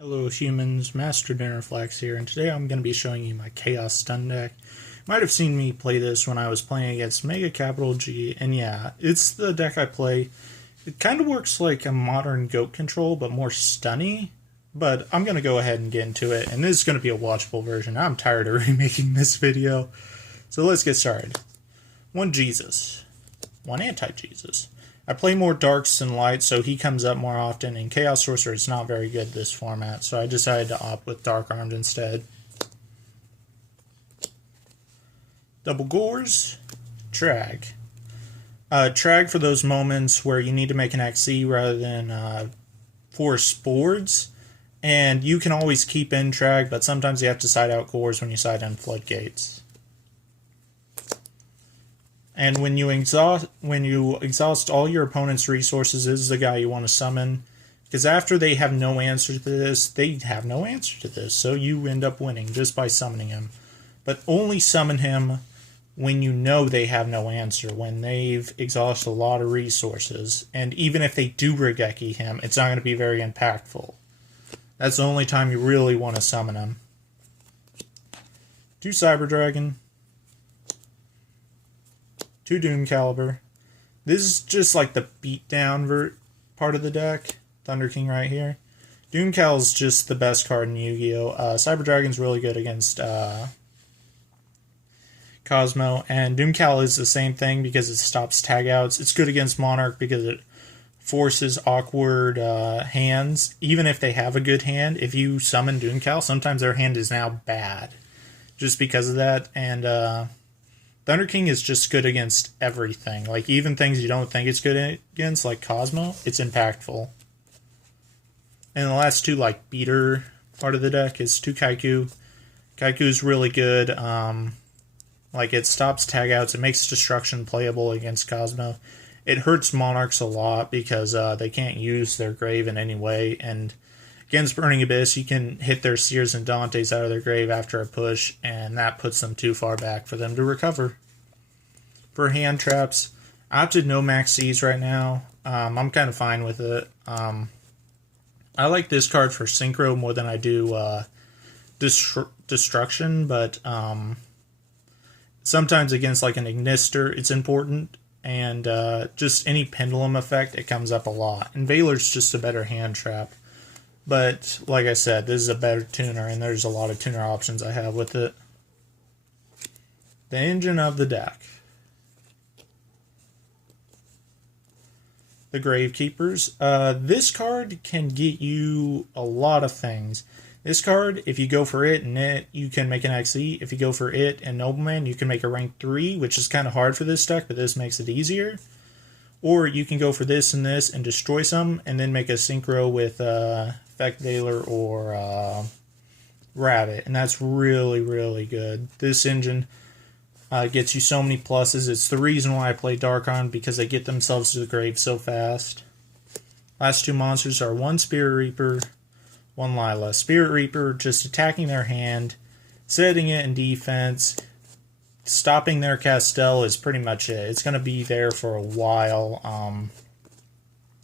Hello humans, Master DinnerFlax here, and today I'm going to be showing you my Chaos Stun deck. You might have seen me play this when I was playing against Mega Capital G, and yeah, it's the deck I play. It kind of works like a modern Goat Control, but more stunny, but I'm going to go ahead and get into it, and this is going to be a watchable version. I'm tired of remaking this video, so let's get started. One Jesus, one Anti-Jesus. I play more darks than lights, so he comes up more often, and Chaos Sorcerer is not very good this format, so I decided to opt with Dark Armed instead. Double Gores, Trag. Trag for those moments where you need to make an XE rather than force boards, and you can always keep in Trag, but sometimes you have to side out Gores when you side in Floodgates. And when you exhaust all your opponent's resources, this is the guy you want to summon. Because after they have no answer to this, they have no answer to this. So you end up winning just by summoning him. But only summon him when you know they have no answer. When they've exhausted a lot of resources. And even if they do Regeki him, it's not going to be very impactful. That's the only time you really want to summon him. 2 Cyber Dragon. 2 Doom Caliber. This is just like the beatdown part of the deck. Thunder King right here. Doom Cal is just the best card in Yu-Gi-Oh! Cyber Dragon's really good against Cosmo. And Doom Cal is the same thing because it stops tag outs. It's good against Monarch because it forces awkward hands. Even if they have a good hand, if you summon Doom Cal, sometimes their hand is now bad. Just because of that. And Thunder King is just good against everything. Like, even things you don't think it's good against, like Cosmo, it's impactful. And the last 2, like, beater part of the deck is 2 Kaiku. Kaiku's really good. Like, it stops tag outs. It makes destruction playable against Cosmo. It hurts Monarchs a lot because they can't use their grave in any way. And against Burning Abyss, you can hit their Seers and Dantes out of their grave after a push, and that puts them too far back for them to recover. For hand traps, I opted no Max C's right now. I'm kind of fine with it. I like this card for Synchro more than I do Destruction, but sometimes against like an Ignister, it's important. And just any Pendulum effect, it comes up a lot. And Valor's just a better hand trap. But, like I said, this is a better tuner, and there's a lot of tuner options I have with it. The engine of the deck. The Gravekeepers. This card can get you a lot of things. This card, if you go for it and it, you can make an XE. If you go for it and Nobleman, you can make a rank 3, which is kind of hard for this deck, but this makes it easier. Or you can go for this and destroy some, and then make a synchro with Effect Valor or Rabbit, and that's really, really good. This engine gets you so many pluses. It's the reason why I play Dark Armed, because they get themselves to the grave so fast. Last 2 monsters are 1 Spirit Reaper, 1 Lila. Spirit Reaper, just attacking their hand, setting it in defense. Stopping their Castel is pretty much it. It's going to be there for a while.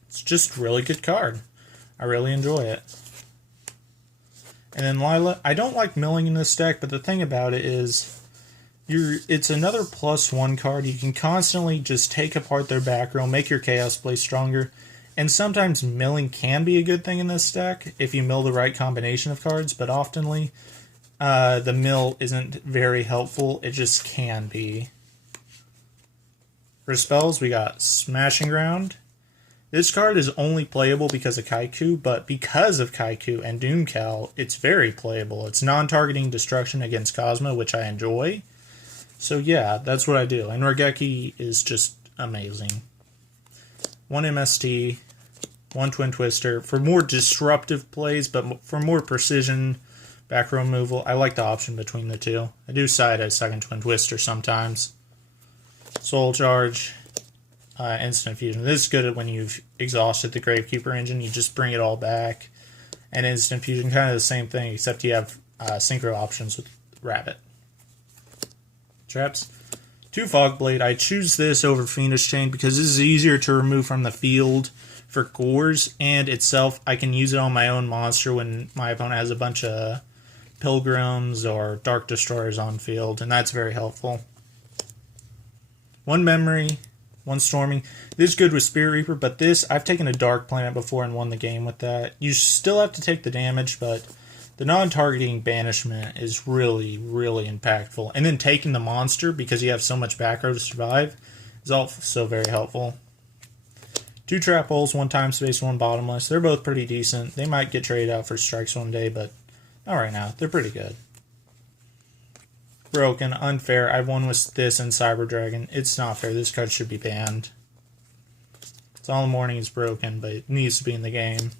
It's just a really good card. I really enjoy it. And then Lila, I don't like milling in this deck, but the thing about it is it's another +1 card. You can constantly just take apart their back row, make your Chaos play stronger. And sometimes milling can be a good thing in this deck if you mill the right combination of cards, but oftenly the mill isn't very helpful. It just can be. For spells, we got Smashing Ground. This card is only playable because of Kaiku, but because of Kaiku and Doomcal, it's very playable. It's non-targeting destruction against Cosmo, which I enjoy. So yeah, that's what I do. And Regeki is just amazing. 1 MST, 1 Twin Twister. For more disruptive plays, but for more precision back row removal, I like the option between the 2. I do side a 2nd Twin Twister sometimes. Soul Charge, Instant Fusion. This is good when you've exhausted the Gravekeeper engine. You just bring it all back. And Instant Fusion, kind of the same thing, except you have synchro options with Rabbit. Traps. 2 Fogblade. I choose this over Fiendish Chain because this is easier to remove from the field for cores, and itself, I can use it on my own monster when my opponent has a bunch of Pilgrims or Dark Destroyers on field, and that's very helpful. 1 memory, 1 storming. This is good with Spirit Reaper, but this, I've taken a Dark Planet before and won the game with that. You still have to take the damage, but the non-targeting banishment is really, really impactful. And then taking the monster, because you have so much back row to survive, is also very helpful. 2 trap holes, 1 time space, 1 bottomless. They're both pretty decent. They might get traded out for strikes one day, but not right now. They're pretty good. Broken, unfair. I've won with this and Cyber Dragon. It's not fair. This card should be banned. It's all in the morning. It's broken, but it needs to be in the game.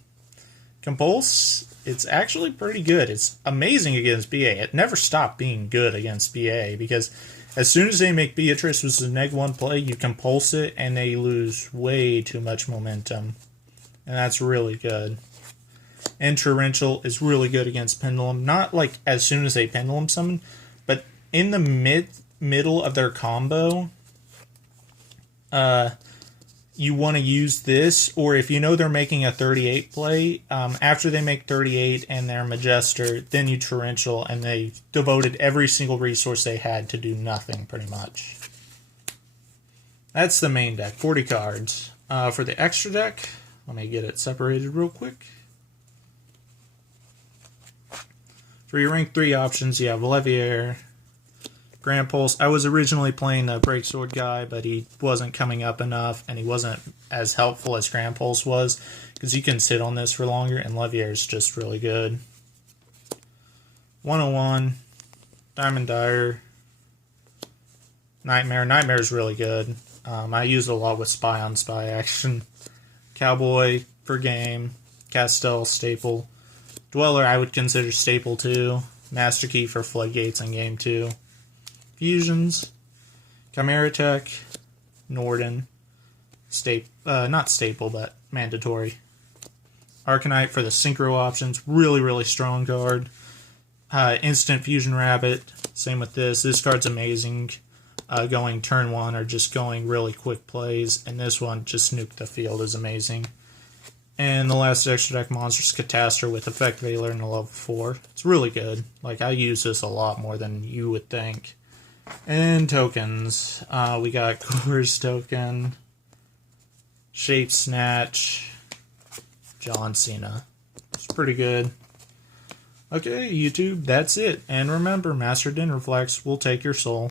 Compulse, it's actually pretty good. It's amazing against BA. It never stopped being good against BA because as soon as they make Beatrice with a -1 play, you compulse it and they lose way too much momentum. And that's really good. And Torrential is really good against Pendulum. Not like as soon as they Pendulum summon, but in the middle of their combo, you want to use this, or if you know they're making a 38 play, after they make 38 and they're Majester, then you Torrential, and they devoted every single resource they had to do nothing, pretty much. That's the main deck, 40 cards. For the extra deck, let me get it separated real quick. For your rank 3 options, you have Leviair, Grand Pulse. I was originally playing the Breaksword guy, but he wasn't coming up enough, and he wasn't as helpful as Grand Pulse was, because you can sit on this for longer, and Leviair is just really good. 101, Diamond Dyer, Nightmare. Nightmare is really good. I use it a lot with Spy on Spy action. Cowboy for game. Castell, staple. Dweller, I would consider staple too. Master Key for Floodgates in game 2. Fusions. Chimera Tech. Norden. Not staple, but mandatory. Arcanite for the synchro options. Really, really strong card. Instant Fusion Rabbit. Same with this. This card's amazing. Going turn 1 or just going really quick plays. And this one, just nuke the field, is amazing. And the last extra deck monster is Catastor with Effect Veiler in a level 4. It's really good. Like, I use this a lot more than you would think. And tokens. We got Core's Token, Shape Snatch, John Cena. It's pretty good. Okay, YouTube, that's it. And remember, Master DinnerFlax will take your soul.